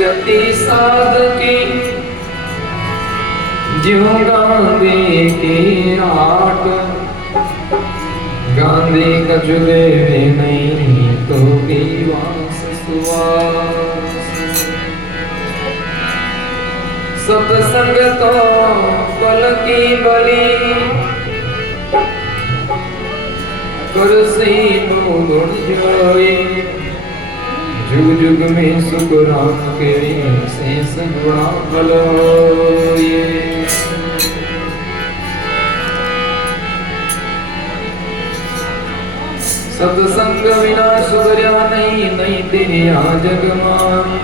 गति साधकी ज्यों गांधी की आट, गांधी कजुले में नहीं तो की वास सुवास। सत्संग तो पल की बली, करसी नो गुण जोई। जुग जुग में सुख राम के शेष गुणा भलोए। सत्संग बिना सुधर्या नहीं, नहीं तेरिया जग मान।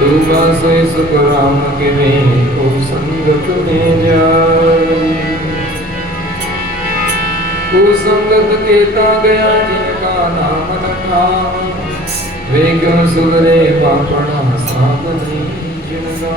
दूंगा सोई सुख राम के को संगत में जाए। कुसंगत केता गया जिनका नाम न नाम, वे क्यों सुधरे बापड़ा साप नहीं जिनका।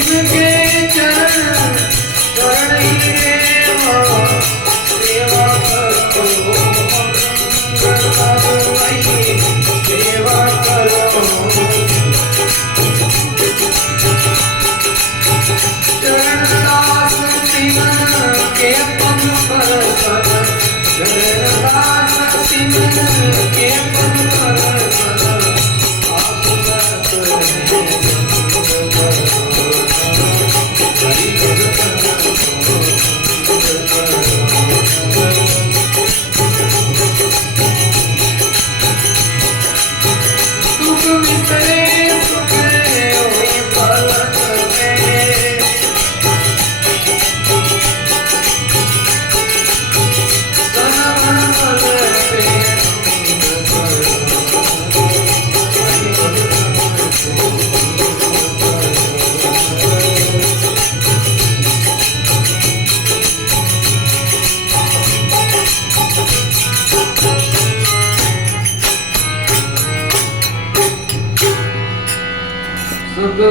जिनके चरण शरण रे सेवा करो सेवा करो चरण दास सिमरन के पद पर चरण दास सिमरन के पद पर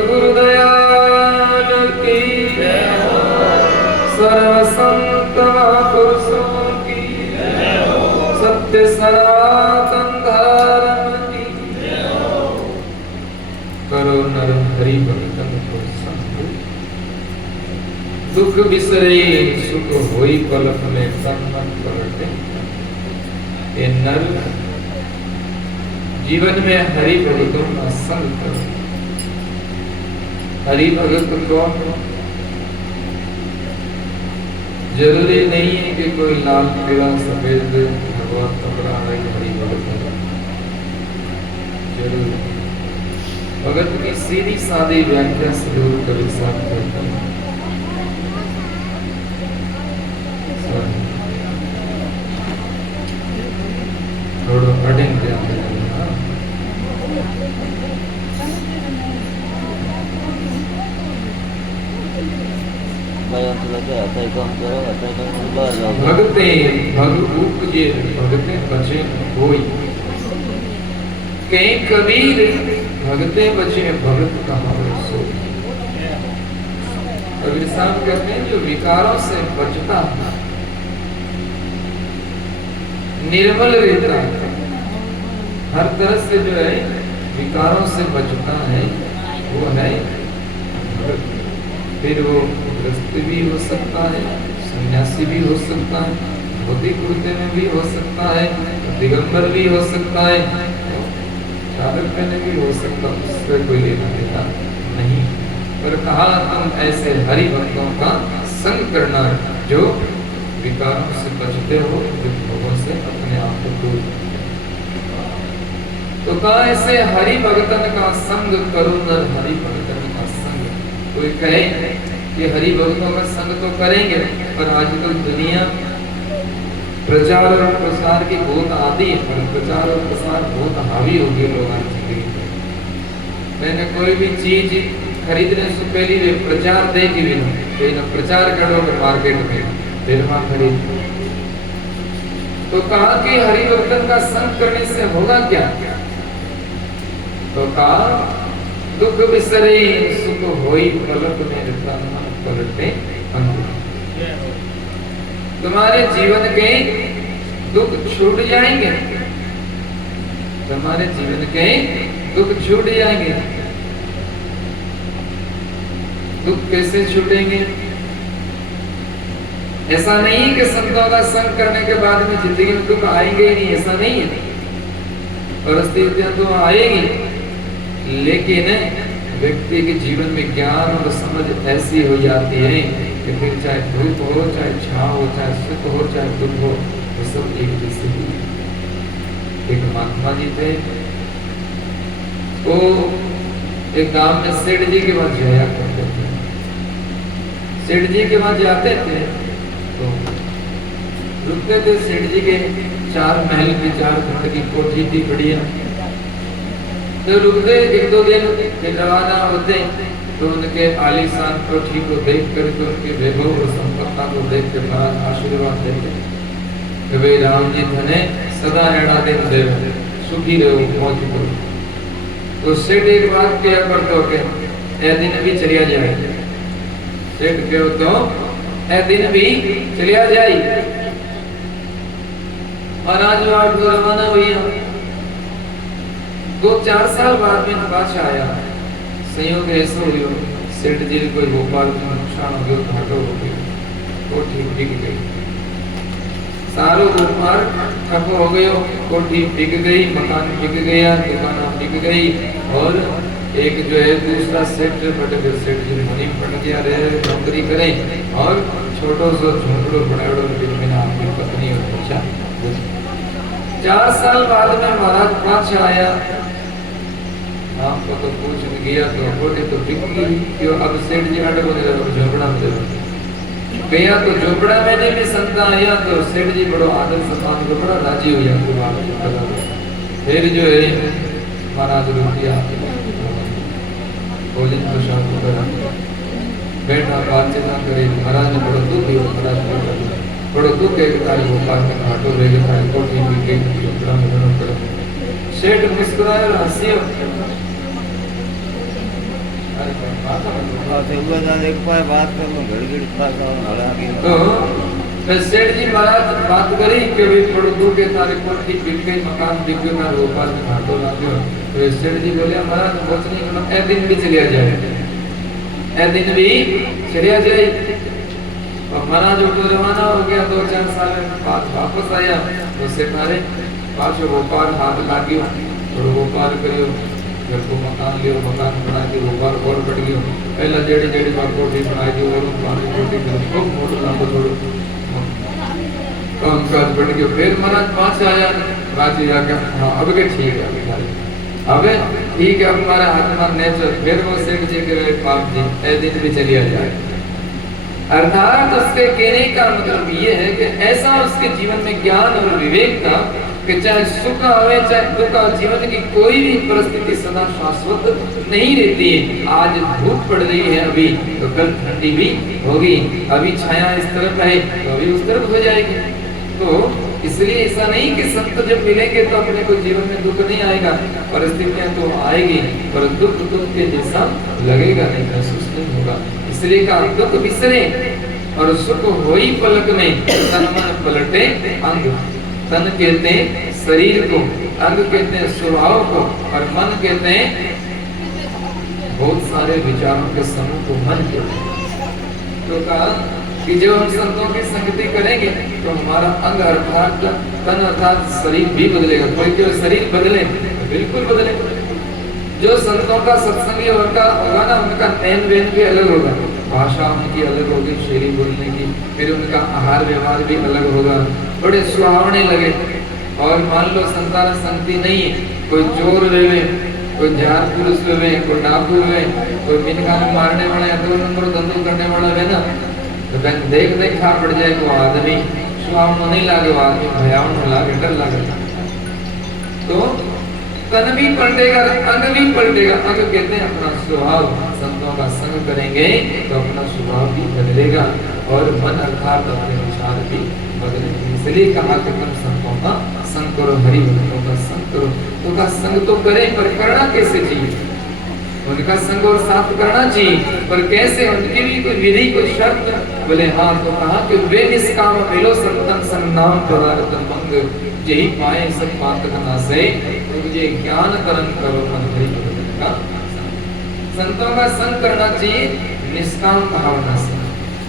गुरुदयाल की सर्व संत महापुरुषों की सत्य सनातन धर्म की करो नर हरि भक्तन को संग दुख बिसरे सुख होई पलक में तन पलटे। ये नर जीवन में हरि भक्तों का संग करो। हरि भगत कौन हो? जरूरी नहीं है कि कोई लाल पीला सफेद भगवान कपड़ा हरि भगत है। जरूर भगत की सीधी सादी व्याख्या से दूर कभी साथ करता है। थोड़ा अटेंड ध्यान देना। भगते उपजे भगते बचे कोई कहीं कबीर भगते बचे भगत कहावे सो। कबीर साहब कहते हैं जो विकारों से बचता निर्मल रहता हर तरह से जो है विकारों से बचता है वो है भगत। फिर वो गृहस्थ भी हो सकता है, सन्यासी भी हो सकता है, धोती कुर्ते में भी हो सकता है, दिगंबर भी हो सकता है, चादर पहने भी हो सकता है। उससे कोई लेना देना नहीं। पर कहा तुम ऐसे हरि भक्तों का संग करना जो विकारों से बचते हो, जो भोगों से अपने आप को दूर। तो कहा ऐसे हरि भगतन का संग करो न हरि भगतन का संग। कोई कहे कि हरि भक्तों का संग तो करेंगे पर आजकल दुनिया प्रचार और प्रसार की बहुत आदि है, पर प्रचार और प्रसार बहुत हावी हो गए लोगों की जिंदगी। मैंने कोई भी चीज खरीदने से पहले वे प्रचार देगी भी ना प्रचार करोगे मार्केट में फिर वहां खरीद। तो कहा कि हरि भक्तन का संग करने से होगा क्या? तो कहा दुख बिसरे सुख होई पलक में तन पलटे अंधेरे। तुम्हारे जीवन के दुख छूट जाएंगे, तुम्हारे जीवन के दुख छूट जाएंगे। दुख कैसे छूटेंगे? ऐसा नहीं है कि संतों का संग करने के बाद में जिंदगी में दुख आएंगे ही नहीं, ऐसा नहीं है। परिस्थितियां तो आएगी, लेकिन व्यक्ति के जीवन में ज्ञान और समझ ऐसी हो जाती है कि फिर चाहे धूप हो, चाहे छांव हो, चाहे सुख हो, चाहे दुख हो, वो सब एक जैसे ही। एक महात्मा जी थे, वो एक गांव में सेठ जी के पास जाया करते थे। सेठ जी के पास जाते थे तो रुकते थे। सेठ जी के 4 महल में 4 खंड की कोठी थी बढ़िया। तो रुकते 1-2 दिन, फिर रवाना होते तो उनके आलीशान कोठी को देख कर के उनके वैभव और संपन्नता को देख के महाराज आशीर्वाद देते कि वे राम जी धने सदा रहना दिन देव सुखी रहो मौज करो। तो सेठ एक बात क्या करते हो के ए दिन भी चलिया जाए सेठ कहो तो ए दिन भी चलिया जाई। और आज वाट को रवाना हुई। 2-4 साल बाद में पाछा आया। संयोग ऐसा हुआ सेठ जी कोई भोपाल में नुकसान हो गया, घाटो हो गया, कोठी बिक गई। सारो भोपाल ठप हो गयो, कोठी बिक गई, मकान बिक गया, दुकान बिक गई। और एक जो है दूसरा सेठ बड़े सेठ जी मुनि पड़ गया, रहे नौकरी करें और छोटो सो झोंपड़ो बनाड़ो में आपकी पत्नी और बच्चा। 4 साल बाद में महाराज पाछा आया। आपको तो पूछ गया तो कोठी तो बिक गई, क्यों अब सेठ जी आटे बोले झोपड़ा में गया तो झोपड़ा में भी संता आया तो सेठ जी बड़ो आदर सम्मान को बड़ा राजी हो जाते। फिर जो है महाराज रोटिया भोजन प्रसाद करा बैठा बातचीत ना करे। महाराज ने बड़ो दुख हुआ, महाराज बड़ो दुख है कि तारी भोपाल में घाटो रह गया, तारी कोठी बिक गई, झोपड़ा में रहना पड़ा। सेठ मुस्कुराया और हंसी। तो सेठ जी महाराज बात करी कि भाई थोड़ा दूर के तारे कोठी बिक गई, मकान बिक गया, ना भोपाल में घाटो लग गया। तो सेठ जी बोले महाराज कुछ नहीं करना, ए दिन भी चलिया जाए, ए दिन भी चलिया जाए। और महाराज उठो रवाना हो गया। 2-4 साल बाद वापस आया तो सेठ मारे पाछो भोपाल हाथ लाग्यो, थोड़ा भोपाल करियो, घर को मकान लियो, मकान बना के भोपाल और बढ़ गयो। पहला जेड़ी बार कोठी बनाई थी और पानी कोठी कर खूब मोटो लंबो थोड़ो काम काज बढ़ गयो। फिर महाराज पास आया, राजी जाके हाँ अब के ठीक है, अब ठीक है, अब हमारा हाथ में नेचर। फिर वो सेठ जी के पाप जी ए दिन भी चलिया जाए। अर्थात उसके कहने का मतलब ये है कि ऐसा उसके जीवन में ज्ञान और विवेक था कि चाहे सुख आवे चाहे दुख आवे, जीवन की कोई भी परिस्थिति सदा शाश्वत नहीं रहती है। आज धूप पड़ रही है अभी तो कल ठंडी भी होगी, अभी छाया इस तरफ है तो अभी उस तरफ हो जाएगी। तो इसलिए ऐसा नहीं कि संत जब मिलेंगे तो अपने को जीवन में दुख नहीं आएगा, परिस्थितियां तो आएगी पर दुख के जैसा लगेगा नहीं, महसूस नहीं होगा। इसलिए का दुख बिसरे और सुख होई पलक में, तन मन पलटे अंग। तन कहते हैं शरीर को, अंग कहते हैं स्वभाव को और मन कहते हैं बहुत सारे विचारों के समूह को मन कहते हैं। तो कहा कि जब हम संतों की संगति करेंगे तो हमारा अंग अर्थात तन अर्थात शरीर भी बदलेगा। कोई केवल शरीर बदले बिल्कुल बदले। जो संतों का सत्संगी होगा ना, उनका नैन वेन भी अलग होगा, भाषा उनकी अलग होगी, शैली बोलने की, फिर उनका आहार व्यवहार भी अलग होगा, बड़े सुहावने लगे। और मान लो संतान संगति नहीं है, कोई चोर रहे, कोई ध्यान पुरुष रहे, कोई डाकू रहे, कोई मिनका मारने वाला या 2 नंबर धंधो करने वाला है ना, तो देख खा पड़ जाए वो आदमी सुहावनो नहीं लागे, वो आदमी भयावनो लागे, डर लागे। तो तन भी पलटेगा, अंग भी पलटेगा। अंग कहते हैं अपना स्वभाव। संतों का संग करेंगे तो अपना स्वभाव भी बदलेगा और मन अर्थात अपने विचार भी बदलेंगे। इसलिए कहा कि तुम संतों का संग करो, हरि भक्तों का संग करो। तो का संग तो करें पर करना कैसे चाहिए? उनका संग और साथ करना चाहिए, पर कैसे? उनकी भी कोई विधि कोई शर्त बोले हाँ। तो कहा कि वे निष्काम मिलो संतन संग नाम पदार्थ मंग, यही पाए सब बात करना से तो मुझे ज्ञान करण करो मन हरि भजन का। संतों का संग करना चाहिए निष्काम भावना से।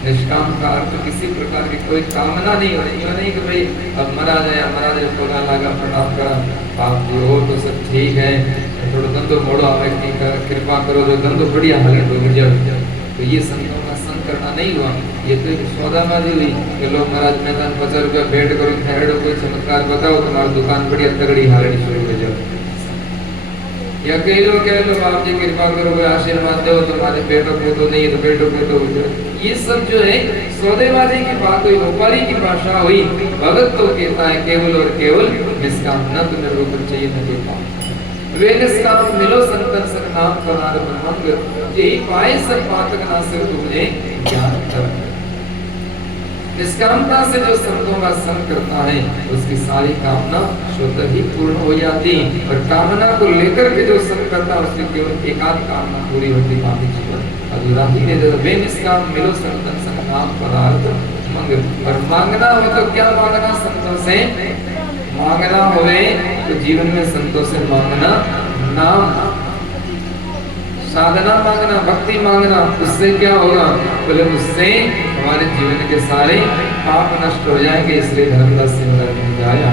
निष्काम का अर्थ किसी प्रकार की कोई कामना नहीं हो रही, नहीं कि भाई अब मरा जाए पगा लगा प्रणाम करा आप जी हो तो सब ठीक है, थोड़ा धंधो मोड़ो आवे कृपा करो जो धंधो बढ़िया हालत हो गया। तो ये संतों का संग करना नहीं हुआ। ये तो एक सौदाबाजी हुई कि लोग महाराज मैदान 50 रुपया भेंट करो, ठहरो, कोई चमत्कार बताओ, तुम्हारी दुकान बढ़िया तगड़ी हालनी शुरू हो जाओ। या कई लोग कह लो आप जी कृपा करो, कोई आशीर्वाद दो, तुम्हारे बेटों पे तो नहीं है तो बेटों पे तो हो जाए। ये सब जो है सौदेबाजी की बात हुई, व्यापारी की भाषा हुई। भगत तो कहता है केवल और केवल निष्काम, न तुम्हें रोकन चाहिए न देता। वे निष्काम मिलो संतन संग नाम पदार्थ मंग, यही पाए सब पातक नासिर तुमने ज्ञान कर। निष्कामता से जो संतों का संग करता है उसकी सारी कामना स्वतः ही पूर्ण हो जाती, और कामना को लेकर के जो संग करता है उसकी केवल एकांत कामना पूरी होती, बाकी जीवन अधूरा ही दे दो। बेनिष्काम मिलो संतन संग नाम पदार्थ मंग। और मांगना हो तो क्या मांगना? संतों से मांगना होवे तो जीवन में संतों से मांगना, नाम साधना मांगना, भक्ति मांगना। उससे क्या होगा? बोले उससे हमारे जीवन के सारे पाप नष्ट हो जाएंगे। इसलिए धर्मदास सिंह ने समझाया